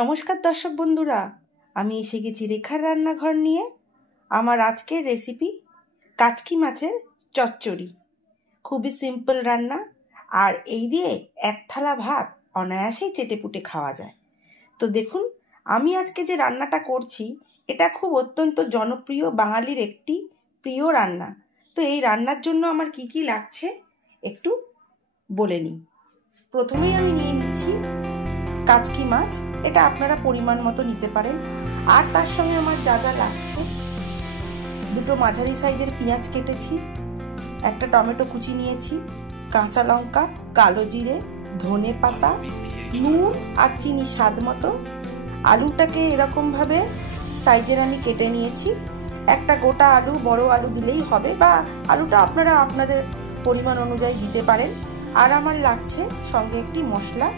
নমস্কার দর্শক বন্ধুরা, আমি এসে গেছি রেখার রান্নাঘর নিয়ে। আমার আজকের রেসিপি কাচকি মাছের চচ্চড়ি। খুবই সিম্পল রান্না, আর এই দিয়ে এক থালা ভাত অনায়াসেই চেটেপুটে খাওয়া যায়। তো দেখুন, আমি আজকে যে রান্নাটা করছি এটা খুব অত্যন্ত জনপ্রিয় বাঙালির একটি প্রিয় রান্না। তো এই রান্নার জন্য আমার কি কি লাগছে একটু বলে নিই। প্রথমেই আমি নিয়ে নিচ্ছি কাচকি মাছ। এটা আপনারা পরিমাণ মতো নিতে পারেন। আর তার সঙ্গে আমার যা যা লাগছে, দুটো মাঝারি সাইজের পেঁয়াজ কেটেছি, একটা টমেটো কুচি নিয়েছি, কাঁচা লঙ্কা, কালো জিরে, ধনে পাতা, নুন আর চিনি স্বাদ মতো। আলুটাকে এরকমভাবে সাইজের আমি কেটে নিয়েছি। একটা গোটা আলু, বড় আলু দিলেই হবে, বা আলুটা আপনারা আপনাদের পরিমাণ অনুযায়ী দিতে পারেন। আর আমার লাগছে সঙ্গে একটি মশলা,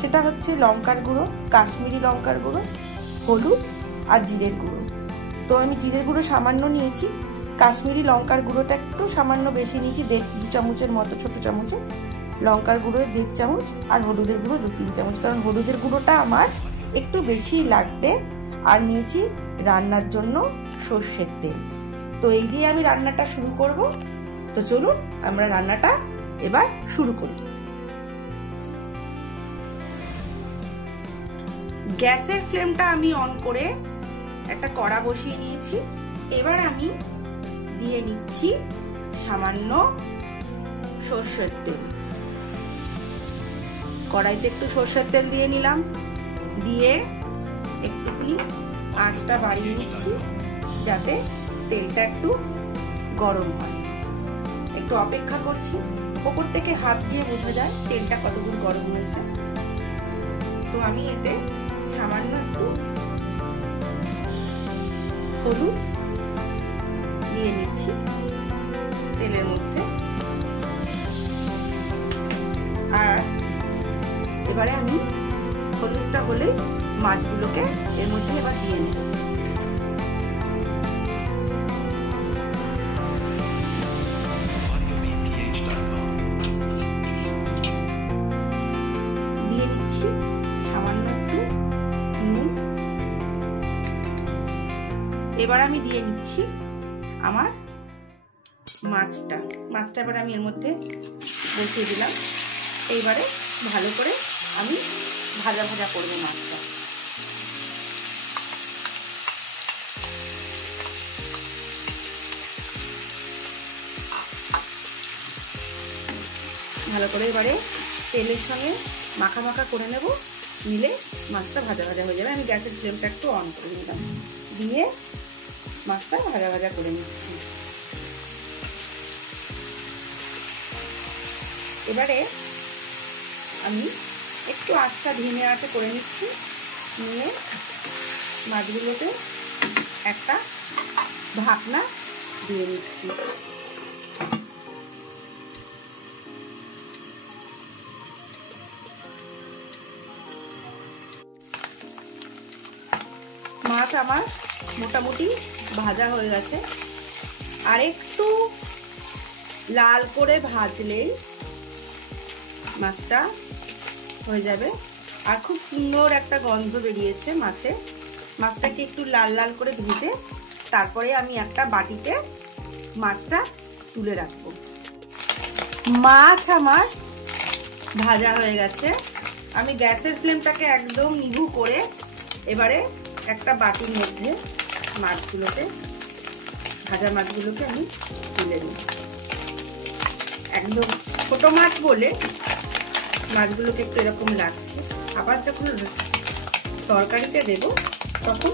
সেটা হচ্ছে লঙ্কার গুঁড়ো, কাশ্মীরি লঙ্কার গুঁড়ো, হলুদ আর জিরের গুঁড়ো। তো আমি জিরের গুঁড়ো সামান্য নিয়েছি, কাশ্মীরি লঙ্কার গুঁড়োটা একটু সামান্য বেশি নিয়েছি, 2 চামচের মতো, ছোটো চামচে। লঙ্কার গুঁড়ো 1.5 চামচ, আর হলুদের গুঁড়ো 2-3 চামচ, কারণ হলুদের গুঁড়োটা আমার একটু বেশি লাগবে। আর নিয়েছি রান্নার জন্য সর্ষের তেল। তো এই দিয়ে আমি রান্নাটা শুরু করব। তো চলুন আমরা রান্নাটা এবার শুরু করি। গ্যাসের ফ্লেমটা আমি অন করে একটা কড়া বসিয়ে নিয়েছি। এবার আমি দিয়ে নিচ্ছি সামান্য সর্ষের তেল। কড়াইতে একটু সর্ষের তেল দিয়ে নিলাম, দিয়ে একটুখানি আঁচটা বাড়িয়ে নিচ্ছি যাতে তেলটা একটু গরম হয়। একটু অপেক্ষা করছি, ওপর থেকে হাত দিয়ে বোঝা যায় তেলটা কতদূর গরম হয়েছে। তো আমি এতে সামান্য একটু হলুদ দিয়ে নিচ্ছি তেলের মধ্যে। আর এবারে আমি হলুদটা হলেই মাছগুলোকে এর মধ্যে এবার দিয়ে নেব। দিয়ে নিচ্ছি সামান্য একটু নুন। এবার আমি দিয়ে নিচ্ছি আমার মাছটা এবার আমি এর মধ্যে বসিয়ে দিলাম। এইবারে ভালো করে আমি ভাজা ভাজা করবো মাছটা। ভালো করে এবারে তেলের সঙ্গে মাখা মাখা করে নেব, নিলে মাছটা ভাজা ভাজা হয়ে যাবে। আমি গ্যাসের ফ্লেমটা একটু অন করে নিলাম, দিয়ে মাছটা ভাজা ভাজা করে নিচ্ছি। এবারে আমি একটু আঁচটা ধিমে আঁচে করে নিচ্ছি, নিয়ে মাছগুলোতে একটা ঢাকনা দিয়ে নিচ্ছি। মাছ আমার মোটামুটি ভাজা হয়ে গেছে। আর একটু লাল করে ভাজলেই মাছটা হয়ে যাবে। আর খুব সুন্দর একটা গন্ধ বেরিয়েছে মাছটাকে একটু লাল লাল করে ভেজে তারপরে আমি একটা বাটিতে মাছটা তুলে রাখবো। মাছ আমার ভাজা হয়ে গেছে। আমি গ্যাসের ফ্লেমটাকে একদম নিভু করে এবারে একটা বাটির মধ্যে ভাজা মাছগুলোকে আমি তুলে নিই। একদম ছোট মাছ বলে মাছগুলোকে একটু এরকম লাগছে। আবার যখন তরকারিতে দেব তখন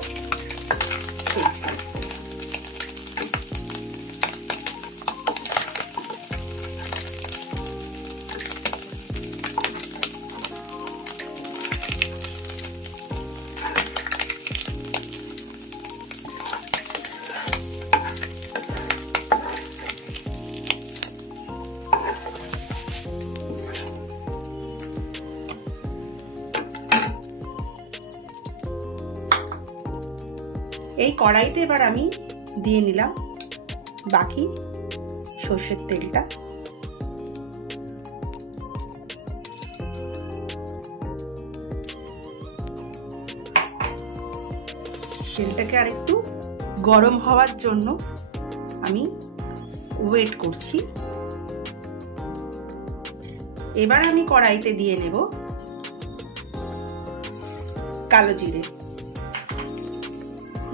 এই কড়াইতে এবার আমি দিয়ে নিলাম বাকি সর্ষের তেলটা। তেলটাকে আর একটু গরম হওয়ার জন্য আমি ওয়েট করছি। এবার আমি কড়াইতে দিয়ে নেব কালো জিরে,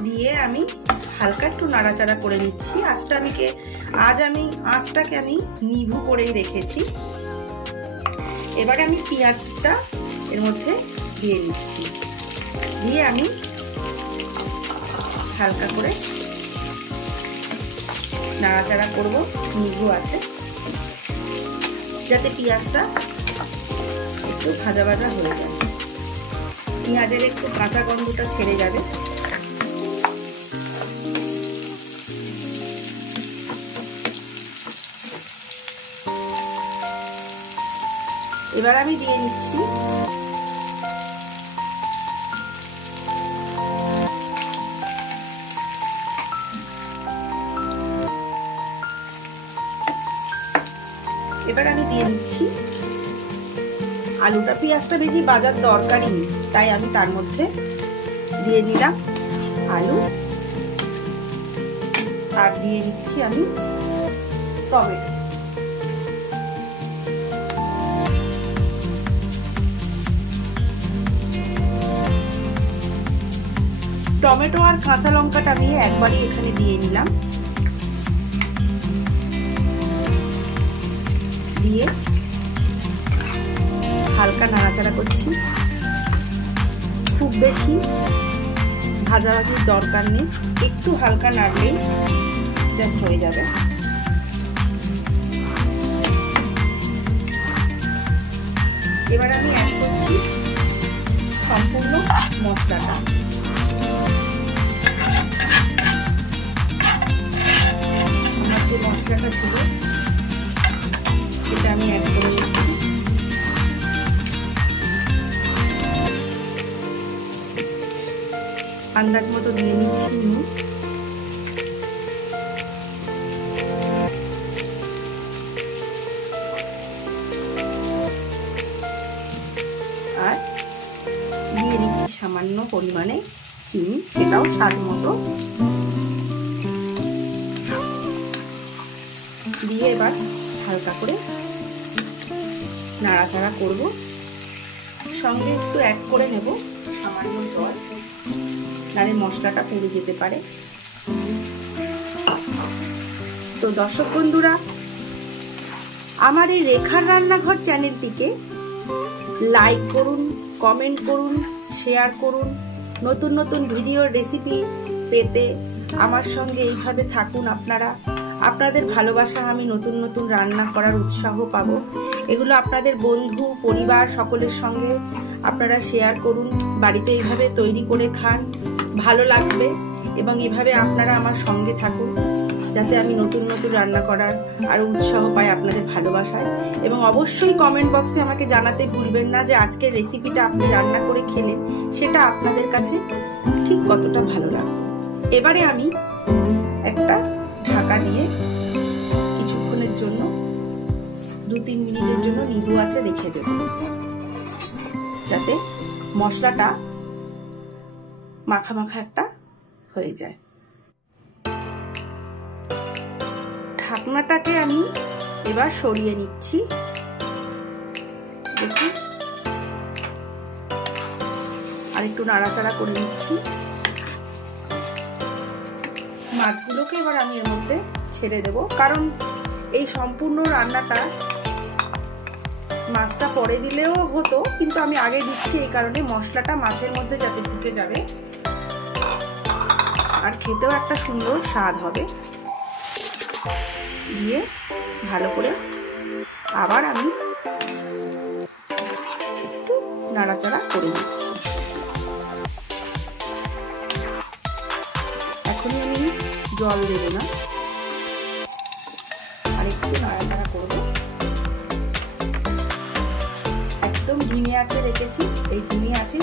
দিয়ে আমি হালকা একটু নাড়াচাড়া করে নিচ্ছি। আজ আমি আঁচটাকে আমি নিভু করেই রেখেছি। এবারে আমি পেঁয়াজটা এর মধ্যে দিয়ে নিচ্ছি, দিয়ে আমি হালকা করে নাড়াচাড়া করব। নিভু আছে যাতে পেঁয়াজটা একটু ভাজা ভাজা হয়ে যায়, পেঁয়াজের একটু কাঁচা গন্ধটা ছেড়ে যাবে। এবার আমি দিয়ে নিচ্ছি আলুটা। পেঁয়াজটা বেশি বাজার দরকারই নেই, তাই আমি তার মধ্যে দিয়ে নিলাম আলু, আর দিয়ে নিচ্ছি আমি টমেটো। টমেটো আর কাঁচা লঙ্কাটা আমি একবারই এখানে দিয়ে নিলাম, দিয়ে হালকা নাড়াচাড়া করছি। খুব বেশি ভাজাভাজির দরকার নেই, একটু হালকা নাড়লেই জাস্ট হয়ে যাবে। এবার আমি অ্যাড করছি সম্পূর্ণ মশলাটা। আমার যে মশলাটা ছিল সেটা আমি অ্যাড করে নিচ্ছি। আন্দাজ মতো দিয়ে নিচ্ছি নুন, আর দিয়ে নিচ্ছি সামান্য পরিমাণে চিনি, সেটাও স্বাদ মতো দিয়ে এবার হালকা করে নাড়াচাড়া করব। সঙ্গে একটু অ্যাড করে নেব সামান্য জল, নাহলে মশলাটা পুড়ে যেতে পারে। তো দর্শক বন্ধুরা, আমার এই রেখার রান্নাঘর চ্যানেলটিকে লাইক করুন, কমেন্ট করুন, শেয়ার করুন। নতুন নতুন ভিডিওর রেসিপি পেতে আমার সঙ্গে এইভাবে থাকুন আপনারা। আপনাদের ভালোবাসা আমি নতুন নতুন রান্না করার উৎসাহ পাবো। এগুলো আপনাদের বন্ধু পরিবার সকলের সঙ্গে আপনারা শেয়ার করুন, বাড়িতে এইভাবে তৈরি করে খান, ভালো লাগবে। এবং এভাবে আপনারা আমার সঙ্গে থাকুন, যাতে আমি নতুন নতুন রান্না করার আরও উৎসাহ পাই আপনাদের ভালোবাসায়। এবং অবশ্যই কমেন্ট বক্সে আমাকে জানাতে ভুলবেন না যে আজকের রেসিপিটা আপনি রান্না করে খেলে সেটা আপনাদের কাছে ঠিক কতটা ভালো লাগে। এবারে আমি একটা ঢাকা দিয়ে কিছুক্ষণের জন্য 2-3 মিনিটের জন্য নিভু আঁচে রেখে দেব, যাতে মশলাটা মাখা মাখা একটা হয়ে যায়। ঢাকনাটাকে আমি এবার সরিয়ে নিচ্ছি। দেখুন, আর একটু নাড়াচাড়া করে নিচ্ছি। মাছগুলোকে এবার আমি এর মধ্যে ছেড়ে দেব, কারণ এই সম্পূর্ণ রান্নাটা মাছটা পরে দিলেও হতো, কিন্তু আমি আগে দিচ্ছি এই কারণে মশলাটা মাছের মধ্যে যাতে ঢুকে যাবে আর খেতেও একটা সুন্দর স্বাদ হবে। দিয়ে ভালো করে আবার আমি একটু নাড়াচাড়া করে নিচ্ছি। এখনই আমি জল দেব না, আর একটু নাড়াচাড়া করবো। একদম ধিমে আঁচে রেখেছি, এই ধিমে আঁচে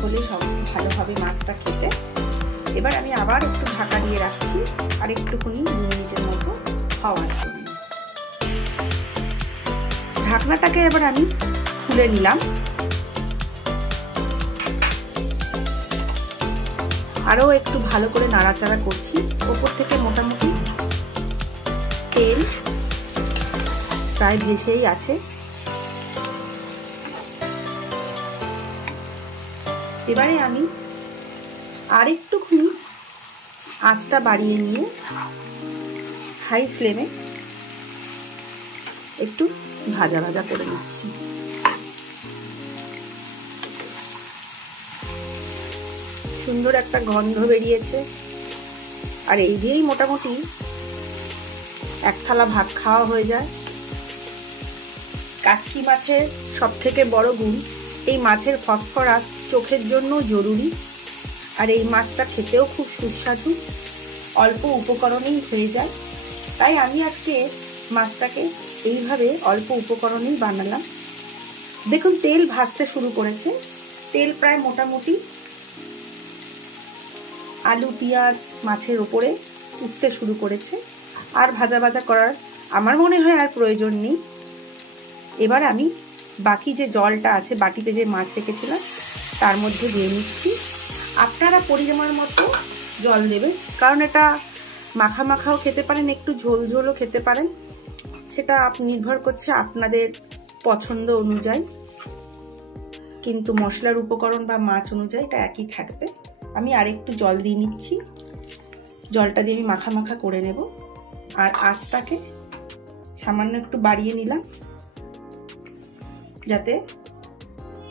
হলে সব ভালো হবে মাছটা খেতে। এবার আমি আবার একটু ঢাকা দিয়ে রাখছি আর একটুখানি 2 মিনিটের মতো হওয়ার জন্য। ঢাকনাটাকে এবার আমি খুলে নিলাম। আরও একটু ভালো করে নাড়াচাড়া করছি। ওপর থেকে মোটামুটি তেল প্রায় ভেসেই আছে। এবারে আমি আরেকটুখানি আঁচটা বাড়িয়ে নিয়ে হাই ফ্লেমে একটু ভাজা ভাজা করে নিচ্ছি। সুন্দর একটা গন্ধ বেরিয়েছে, আর এই দিয়েই মোটামুটি এক থালা ভাত খাওয়া হয়ে যায়। কাচকি মাছের সব থেকে বড় গুণ, এই মাছের ফসফরাস চোখের জন্য জরুরি, আর এই মাছটা খেতেও খুব সুস্বাদু, অল্প উপকরণেই হয়ে যায়। তাই আমি আজকে মাছটাকে এইভাবে অল্প উপকরণেই বানালাম। দেখুন তেল ভাসতে শুরু করেছে, তেল প্রায় মোটামুটি আলু পেঁয়াজ মাছের ওপরে উঠতে শুরু করেছে, আর ভাজা ভাজা করার আমার মনে হয় আর প্রয়োজন নেই। এবার আমি বাকি যে জলটা আছে, বাটিতে যে মাছ রেখেছিলাম তার মধ্যে দিয়ে নিচ্ছি। আপনারা পরিমাণ মতো জল দেবেন, কারণ এটা মাখা মাখাও খেতে পারেন, একটু ঝোল ঝোলও খেতে পারেন, সেটা নির্ভর করছে আপনাদের পছন্দ অনুযায়ী, কিন্তু মশলার উপকরণ বা মাছ অনুযায়ী এটা একই থাকবে। আমি আরেকটু জল দিয়ে নিচ্ছি, জলটা দিয়ে আমি মাখা মাখা করে নেব। আর আঁচটাকে সামান্য একটু বাড়িয়ে নিলাম, যাতে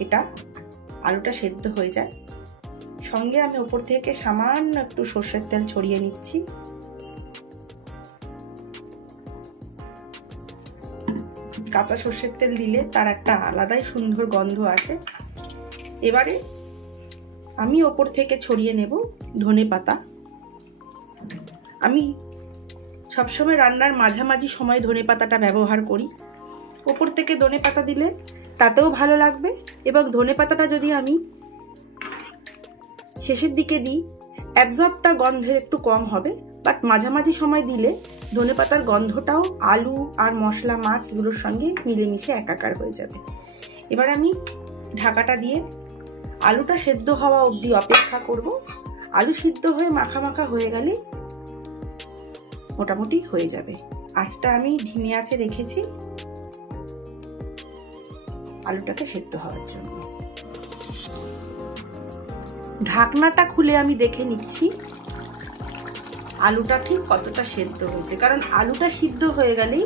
এটা আলুটা সেদ্ধ হয়ে যায়। সঙ্গে আমি উপর থেকে সামান্য একটু সর্ষের তেল ছড়িয়ে নিচ্ছি। কাঁচা সর্ষের তেল দিলে তার একটা আলাদাই সুন্দর গন্ধ আসে। এবারে আমি ওপর থেকে ছড়িয়ে নেব ধনেপাতা। আমি সবসময় রান্নার মাঝামাঝি সময় ধনেপাতাটা ব্যবহার করি। ওপর থেকে ধনেপাতা দিলে তাতেও ভালো লাগবে, এবং ধনেপাতাটা যদি আমি শেষের দিকে দিই অ্যাবজর্বটা গন্ধের একটু কম হবে, বাট মাঝামাঝি সময় দিলে ধনেপাতার গন্ধটাও আলু আর মশলা মাছ এগুলোর সঙ্গে মিলেমিশে একাকার হয়ে যাবে। এবার আমি ঢাকাটা দিয়ে আলুটা সেদ্ধ হওয়া অবধি অপেক্ষা করব। আলু সিদ্ধ হয়ে মাখা মাখা হয়ে গেলে মোটামুটি হয়ে যাবে। আঁচটা আমি ধিমে আঁচে রেখেছি আলুটাকে সেদ্ধ হওয়ার জন্য। ঢাকনাটা খুলে আমি দেখে নিচ্ছি আলুটা ঠিক কতটা সেদ্ধ হয়েছে, কারণ আলুটা সিদ্ধ হয়ে গেলেই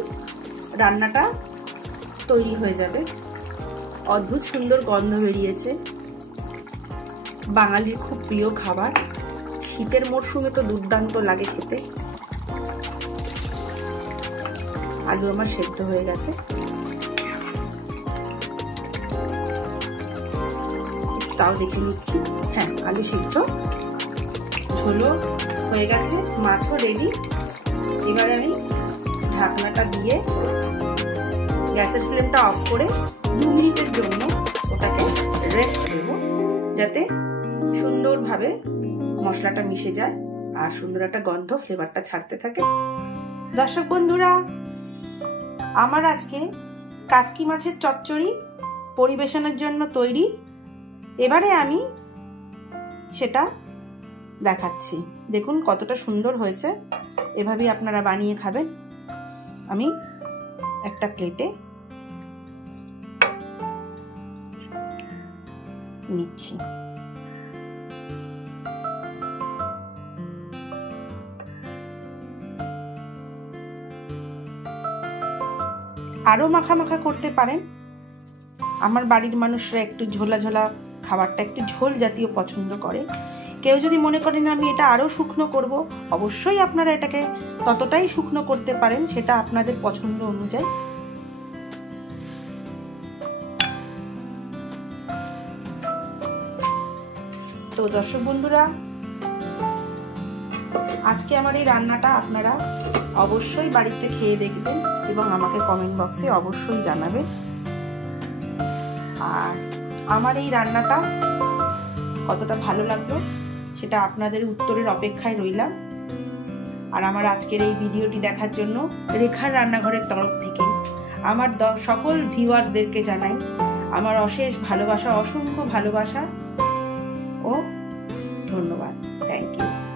রান্নাটা তৈরি হয়ে যাবে। অদ্ভুত সুন্দর গন্ধ বেরিয়েছে। বাঙালির খুব প্রিয় খাবার, শীতের মরশুমে তো দুর্দান্ত লাগে খেতে। আলু আমার সেদ্ধ হয়ে গেছে, তাও দেখে নিচ্ছি। হ্যাঁ, আলু সিদ্ধ, ঝোলও হয়ে গেছে, মাছও রেডি। এবার আমি ঢাকনাটা দিয়ে গ্যাসের ফ্লেমটা অফ করে 2 মিনিটের জন্য ওটাকে রেস্ট দেব, যাতে সুন্দরভাবে মশলাটা মিশে যায় আর সুন্দর একটা গন্ধ ফ্লেভারটা ছাড়তে থাকে। দর্শক বন্ধুরা, আমার আজকে কাচকি মাছের চচ্চড়ি পরিবেশনের জন্য তৈরি। এবারে আমি সেটা দেখাচ্ছি। দেখুন কতটা সুন্দর হয়েছে। এভাবেই আপনারা বানিয়ে খাবেন। আমি একটা প্লেটে নিচ্ছি। আরও মাখা মাখা করতে পারেন। আমার বাড়ির মানুষরা একটু ঝোলা ঝোলা খাবারটা, একটু ঝোল জাতীয় পছন্দ করে। কেউ যদি মনে করেন আমি এটা আরও শুকনো করব, অবশ্যই আপনারা এটাকে ততটাই শুকনো করতে পারেন, সেটা আপনাদের পছন্দ অনুযায়ী। তো দর্শক বন্ধুরা, আজকে আমার এই রান্নাটা আপনারা অবশ্যই বাড়িতে খেয়ে দেখবেন এবং আমাকে কমেন্ট বক্সে অবশ্যই জানাবেন। আর আমার এই রান্নাটা কতটা ভালো লাগলো সেটা আপনাদের উত্তরের অপেক্ষায় রইলাম। আর আমার আজকের এই ভিডিওটি দেখার জন্য রেখার রান্নাঘরের তরফ থেকে আমার সকল ভিউয়ার্সদেরকে জানাই আমার অশেষ ভালোবাসা, অসংখ্য ভালোবাসা ও ধন্যবাদ। Thank you.